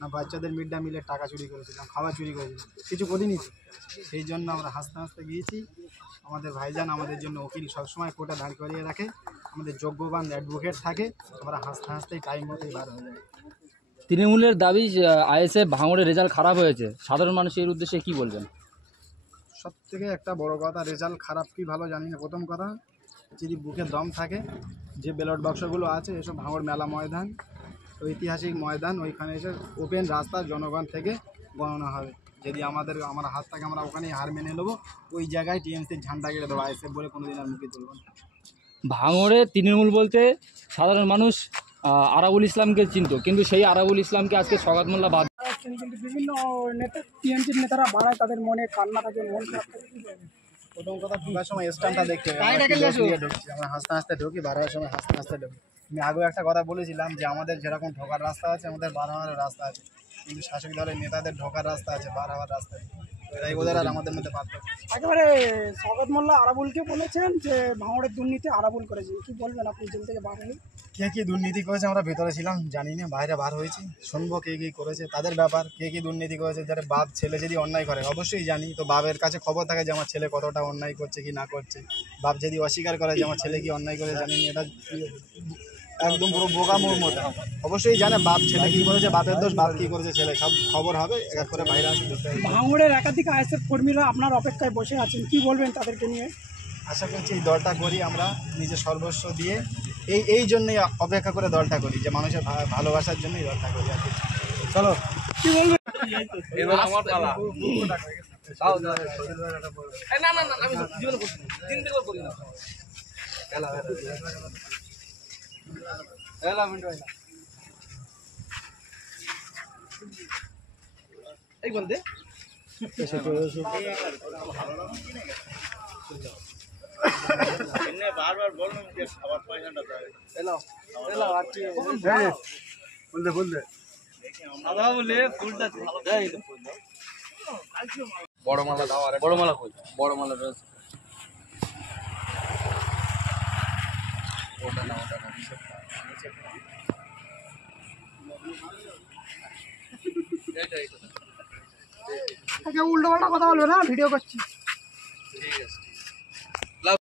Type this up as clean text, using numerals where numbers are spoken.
না বাচ্চাদের mid day মিলের টাকা চুরি করেছিলাম, খাবার চুরি করেছিলাম, কিছু করিনি তো। সেই জন্য আমরা হাসতে হাসতে গিয়েছি। আমাদের ভাইজান আমাদের জন্য উকিল সবসময় কোর্টে দাঁড় করিয়ে রাখে, আমাদের যোগ্যবান অ্যাডভোকেট থাকে, আমরা হাসতে হাসতেই টাইম মতোই বার হয়ে যায়। তৃণমূলের দাবি আইএসএফ ভাঙড়ের রেজাল্ট খারাপ হয়েছে, সাধারণ মানুষের উদ্দেশ্যে কি বলবেন? সব থেকে একটা বড় কথা, রেজাল্ট খারাপ কি ভালো জানি না। প্রথম কথা, যদি বুকে দম থাকে, যে ব্যালট বাক্সগুলো আছে এসব ভাঙড় মেলা ময়দান, ঐতিহাসিক ময়দান, ওইখানে এসে ওপেন রাস্তা জনগণ থেকে গণনা হবে। যদি আমার হাত থাকে আমরা ওখানেই হার মেনে নেবো, ওই জায়গায় টিএমসির ঝান্ডা কেটে দেবো, আইএসএফ বলে কোনোদিন আর মুখে তুলব না। ভাঙড়ে তৃণমূল বলতে সাধারণ মানুষ আরাবুল ইসলামকে চিনত, কিন্তু সেই আরাবুল ইসলামকে আজকে সওগাত মোল্লা বাদ। কিন্তু বিভিন্ন নেতা টিএমসির নেতারা বাড়ায়, তাদের মনে কান্না থাকে, মন খারাপ থাকে। প্রথম কথা, ঢোকার সময় স্ট্যান্ডটা দেখতে হবে। আমরা হাসতে হাসতে ঢুকি, বার হওয়ার সময় হাসতে হাসতে ঢুকি। আমি আগেও একটা কথা বলেছিলাম যে আমাদের যেরকম ঢোকার রাস্তা আছে, আমাদের বার হওয়ার রাস্তা আছে, কিন্তু শাসক দলের নেতাদের ঢোকার রাস্তা আছে, বার হওয়ার রাস্তা আছে। এটাই ওদের আর আমাদের মধ্যে পার্থক্য। একেবারে সওগাত মোল্লা আরাবুলকে বলেছেন যে ভাঙড়ের দুর্নীতি আরাবুল করেছে, কি বলবেন আপনি জেল থেকে বার হয়ে? কে কী দুর্নীতি করেছে আমরা ভেতরে ছিলাম জানি না, বাইরে বার হয়েছি, শুনবো কে কী করেছে, তাদের ব্যাপার। কে কী দুর্নীতি করেছে, যারা বাপ ছেলে যদি অন্যায় করে অবশ্যই জানি, তো বাপের কাছে খবর থাকে যে আমার ছেলে কতটা অন্যায় করছে কি না করছে। বাপ যদি অস্বীকার করে যে আমার ছেলে কি অন্যায় করে জানি না, এটা একদম পুরো বোকামোর মতো। অবশ্যই জানে বাপ ছেলে কী করেছে, বাপের দোষ, বাপ কী করেছে ছেলে, সব খবর হবে, এক করে বাইরে আসে। ভাঙড়ের একাধিক আইএসএফ কর্মীরা আপনার অপেক্ষায় বসে আছেন, কি বলবেন তাদেরকে নিয়ে? আশা করছি এই দলটা করি আমরা নিজের সর্বস্ব দিয়ে, এই জন্যই অপেক্ষা করে দলটা করি, যে মানুষের ভালোবাসার জন্যই দলটা করি আর কি। চলো, কি বলবেন? এই বলতে বারবার বললাম যে খাবার পয়সাটা বড় মালা দাও, আরে বড় মালা কই? বড় মালা রয়েছে। ওটা না, ওটা না, উল্টো পাল্টা কথা বলবে না, ভিডিও করছি। ঠিক আছে।